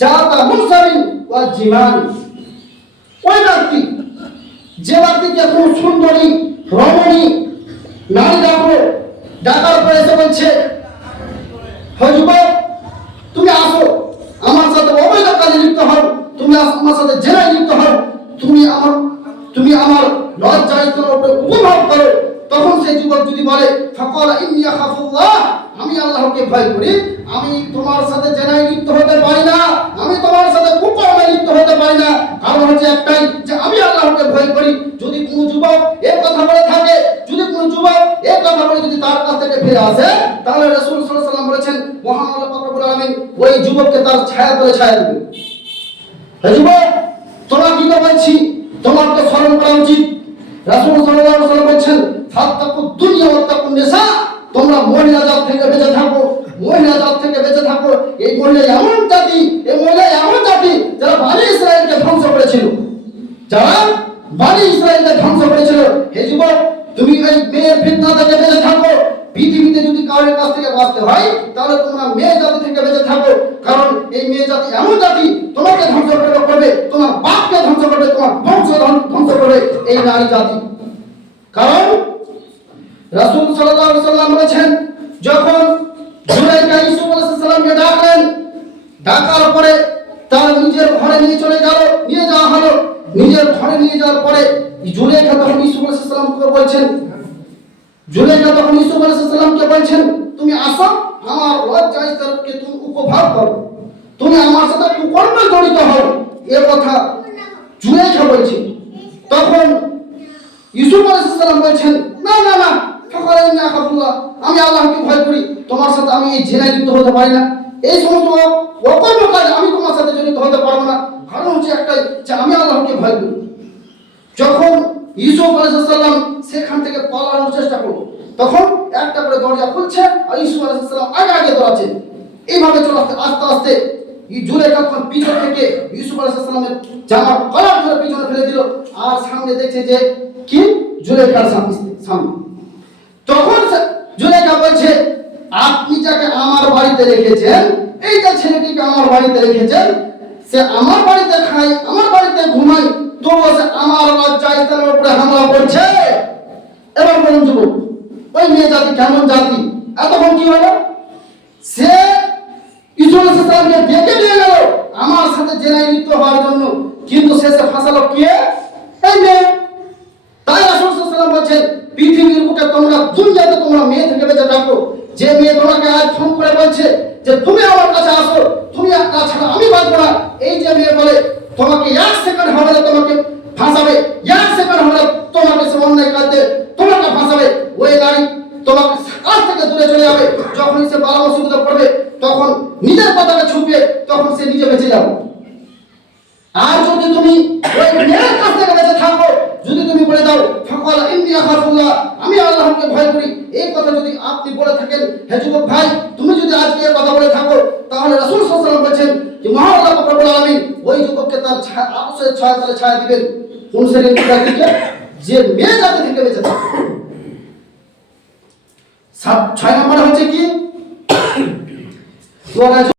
জাতা মুনসারিন ওয়া জিমান। ওই ব্যক্তি যে ব্যক্তিকে খুব সুন্দরী রমণী নারী ডাকার পরে এসে বলছে, যুবক তুমি আসো আমার সাথে অবৈধ কাজে লিপ্ত হও, তুমি আমার সাথে জেনায় লিপ্ত হও, তুমি আমার লজ্জা ইজ্জতের উপরে উপভোগ করো। তখন সেই যুবক যদি বলে ফাকালা ইন্নী আখাফুল্লাহ, আমি আল্লাহকে ভয় করি, আমি তোমার সাথে জেনায় লিপ্ত হতে পারি না, আমি তোমার সাথে কুকর্মে লিপ্ত হতে পারি না, কারণ হচ্ছে একটাই যে আমি আল্লাহকে ভয় করি। যদি কোনো যুবক এই কথা বলে থাকে, যদি কোনো যুবক এই কথা বলে যদি তার কাছ থেকে ফিরে আসে, তাহলে রাসূল সাল্লাল্লাহু আলাইহি ওয়াসাল্লাম বলেছেন মহান আল্লাহ পাক রব্বুল আলামিন ওই যুবককে তার ছায়া তলে ছায়া দেবে। হে যুবক, তোমরা কি বলছি, তোমার তো স্মরণ করা উচিত। রাসূল সাল্লাল্লাহু আলাইহি ওয়াসাল্লাম বলেছেন ফাত্তাকুদ দুনিয়া ওয়াত্তাকুন নিসা, তোমরা মহিলা জাত থেকে বেঁচে থাকো, মহিলা জাত থেকে বেঁচে থাকো। এই মহিলা এমন জাতি, এই মহিলা এমন জাতি যারা বনি ইসরাইলকে ধ্বংস করেছিল, যারা বনি ইসরাইলকে ধ্বংস করেছিল। হে যুবক, তুমি এই মেয়ের ফিতনা থেকে বেঁচে থাকো। পৃথিবীতে যদি কারোর কাছ থেকে বাঁচতে হয় তাহলে তোমরা মেয়ে জাতি থেকে বেঁচে থাকো, কারণ এই মেয়ে জাতি এমন জাতি তোমাকে ধ্বংস করবে, তোমার বাপকে ধ্বংস করবে, তোমার বংশ ধ্বংস করবে এই নারী জাতি। কারণ রাসূল সাল্লাল্লাহু আলাইহি ওয়াসাল্লাম বলেছেন যখন জুলাইখা ইউসুফ আলাইহিস সালামকে ডাকলেন, ডাকার পরে তার নিজের ঘরে নিয়ে যাওয়া হলো। নিজের ঘরে নিয়ে যাওয়ার পরে জুলাইখা তখন ইউসুফ আলাইহিস সালামকে বলছেন, তুমি আসো, আমার লজ্জা ইজ্জতকে তুমি উপভোগ করো, তুমি আমার সাথে কুকর্মে জড়িত হও, এ কথা জুলাইখা বলছে। তখন ইউসুফ আলাইহিস সালাম বলছেন না না না, ফাকালা ইন্নী আখাফুল্লাহ, আমি আল্লাহকে ভয় করি, তোমার সাথে আমি এই জিনায় লিপ্ত হতে পারি না, এই সমস্ত অকর্ম কাজ আমি তোমার সাথে জড়িত হতে পারবো না, কারণ হচ্ছে একটাই যে আমি আল্লাহকে ভয় করি। যখন ইউসুফ আলাইহিস সালাম সেখান থেকে পালানোর চেষ্টা করলো, তখন একটা করে দরজা খুলছে আর ইউসুফ আলাইহিস সালাম আগে দৌড়াচ্ছেন। এইভাবে চলতে আস্তে আস্তে জুলাইখা তখন পিছন থেকে ইউসুফ আলাইহিস সালামের জামার কলার ধরে পিছনে ফেলে দিল, আর সামনে দেখছে যে কি জুলাইখার সামনে। তখন জুলাইখা বলছে, আপনি যাকে আমার বাড়িতে রেখেছেন, এইটা ছেলেটিকে আমার বাড়িতে রেখেছেন, সে আমার বাড়িতে খায়, আমার বাড়িতে ঘুমায়, তবুও সে আমার লজ্জা ইজ্জতের উপরে হামলা করছে। এবার বলুন যুবক, ওই মেয়ে জাতি কেমন জাতি? এতক্ষণ কি হলো, সে ইউসুফ আলাইহিস সালামকে ডেকে নিয়ে গেল আমার সাথে জেনায় লিপ্ত হওয়ার জন্য, কিন্তু শেষে ফাঁসালো কে? এই মেয়ে। তাই রাসূল সাল্লাল্লাহু আলাইহি ওয়াসাল্লাম বলেছেন পৃথিবীর বুকে তোমরা দুনিয়াতে তোমরা মেয়ে থেকে বেঁচে থাকো, যে মেয়ে তোমাকে আজ ফোন করে বলছে যে তুমি আমার কাছে আসো, তুমি ছাড়া আমি বাঁচবো না, এই যে মেয়ে বলে তোমাকে এক সেকেন্ড হবে না তোমাকে ফাঁসাবে, এক সেকেন্ড হবে না তোমাকে সে অন্যায় কাজে তোমাকে ফাঁসাবে, ওই নারী তোমাকে কাছ থেকে দূরে চলে যাবে। যখন সে বালা মুসিবতে পড়বে তখন নিজের কথাকে ছুপে তখন সে নিজে বেঁচে যাবে। আর যদি তুমি ওই মেয়ের কাছ থেকে বেঁচে থাকো, যদি তুমি বলে দাও ফাকালা ইন্নী আখাফুল্লাহ, আমি আল্লাহকে ভয় করি, এই কথা যদি আপনি বলে থাকেন, হে যুবক ভাই, তুমি যদি আজকে এই কথা বলে থাকো, তাহলে রাসূল সাল্লাল্লাহু আলাইহি ওয়াসাল্লাম বলেছেন যে মহান আল্লাহ পাক রব্বুল আলামিন ওই যুবককে তার আরশের ছায়া তলে ছায়া দিবেন। কোন শ্রেণীর ব্যক্তিকে? যে মেয়ে জাতি থেকে বেঁচে থাকে। 6 নম্বরে হচ্ছে কি